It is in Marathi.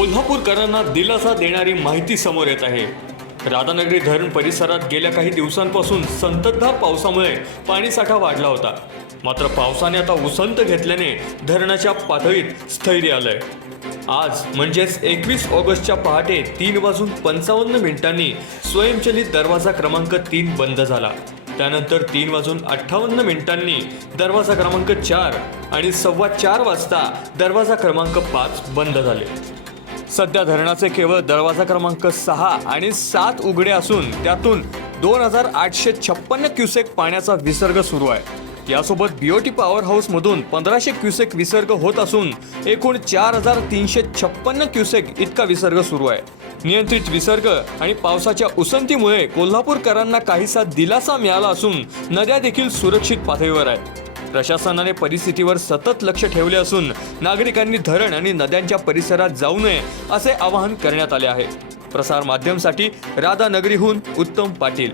कोल्हापूरकरांना दिलासा देणारी माहिती समोर येत आहे. राधानगरी धरण परिसरात गेल्या काही दिवसांपासून संततधार पावसामुळे पाणीसाठा वाढला होता. मात्र पावसाने आता उसंत घेतल्याने धरणाच्या पातळीत स्थैर्य आलंय. आज म्हणजेच एकवीस ऑगस्टच्या पहाटे तीन वाजून पंचावन्न मिनिटांनी स्वयंचलित दरवाजा क्रमांक तीन बंद झाला. त्यानंतर तीन वाजून अठ्ठावन्न मिनिटांनी दरवाजा क्रमांक चार आणि सव्वा चार वाजता दरवाजा क्रमांक पाच बंद झाले. सध्या धरणाचे केवळ दरवाजा क्रमांक सहा आणि सात उघडे असून त्यातून दोन हजार आठशे छप्पन्न क्युसेक पाण्याचा विसर्ग सुरू आहे. यासोबत बीओटी पॉवर हाऊसमधून पंधराशे क्युसेक विसर्ग होत असून एकूण चार हजार तीनशे छप्पन्न क्युसेक इतका विसर्ग सुरू आहे. नियंत्रित विसर्ग आणि पावसाच्या उसंतीमुळे कोल्हापूरकरांना काहीसा दिलासा मिळाला असून नद्या देखील सुरक्षित पातळीवर आहेत. प्रशासनाने परिस्थितीवर सतत लक्ष ठेवले असून नागरिकांनी धरण आणि नद्यांच्या परिसरात जाऊ नये असे आवाहन करण्यात आले आहे. प्रसार माध्यमसाठी राधानगरीहून उत्तम पाटील.